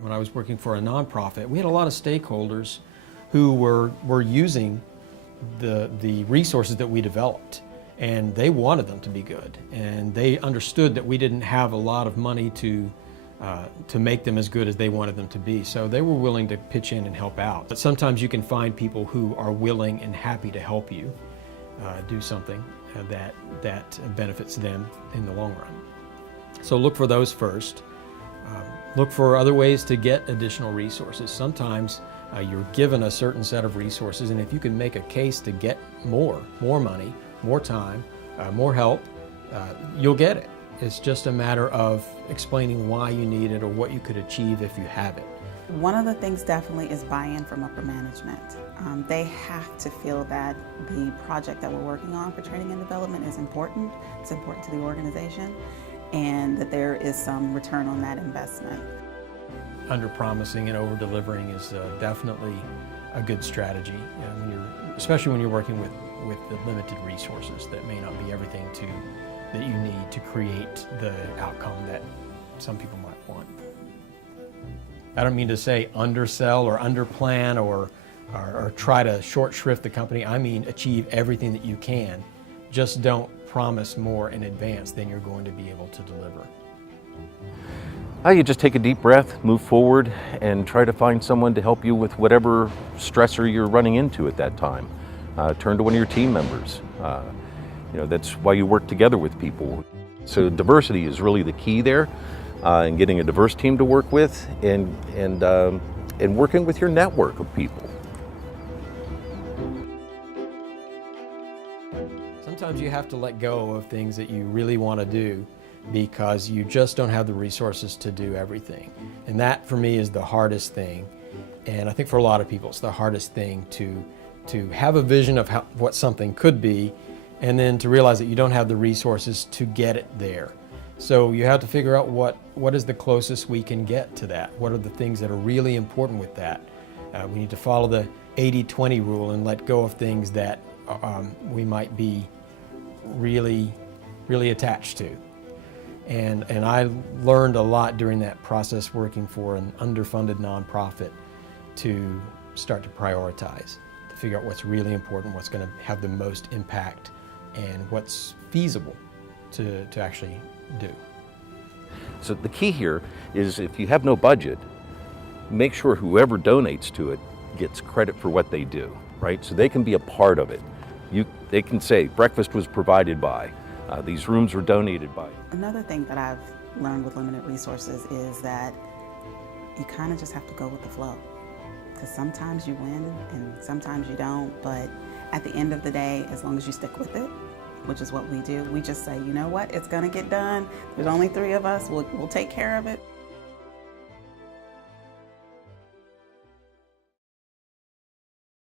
When I was working for a nonprofit, we had a lot of stakeholders who were using the resources that we developed, and they wanted them to be good, and they understood that we didn't have a lot of money to make them as good as they wanted them to be, so they were willing to pitch in and help out. But sometimes you can find people who are willing and happy to help you do something that benefits them in the long run. So look for those first. Look for other ways to get additional resources. Sometimes you're given a certain set of resources, and if you can make a case to get more money, more time, more help, you'll get it. It's just a matter of explaining why you need it or what you could achieve if you have it. One of the things definitely is buy-in from upper management. They have to feel that the project that we're working on for training and development is important. It's important to the organization, and that there is some return on that investment. Under-promising and over-delivering is definitely a good strategy, especially when you're working with the limited resources that may not be everything that you need to create the outcome that some people might want. I don't mean to say undersell or underplan or try to short shrift the company. I mean achieve everything that you can. Just don't promise more in advance than you're going to be able to deliver. You just take a deep breath, move forward, and try to find someone to help you with whatever stressor you're running into at that time. Turn to one of your team members. That's why you work together with people. So diversity is really the key there, and getting a diverse team to work with, and working with your network of people. Sometimes you have to let go of things that you really want to do because you just don't have the resources to do everything. And that, for me, is the hardest thing. And I think for a lot of people, it's the hardest thing to have a vision of what something could be, and then to realize that you don't have the resources to get it there. So you have to figure out what is the closest we can get to that. What are the things that are really important with that? We need to follow the 80-20 rule and let go of things that we might be really attached to. And I learned a lot during that process working for an underfunded nonprofit to start to prioritize, to figure out what's really important, what's going to have the most impact, and what's feasible to actually do. So the key here is, if you have no budget, make sure whoever donates to it gets credit for what they do, right? So they can be a part of it. They can say, breakfast was provided by, these rooms were donated by. Another thing that I've learned with limited resources is that you kind of just have to go with the flow. Because sometimes you win and sometimes you don't, but at the end of the day, as long as you stick with it, which is what we do, we just say, you know what, it's gonna get done. There's only 3 of us, we'll take care of it.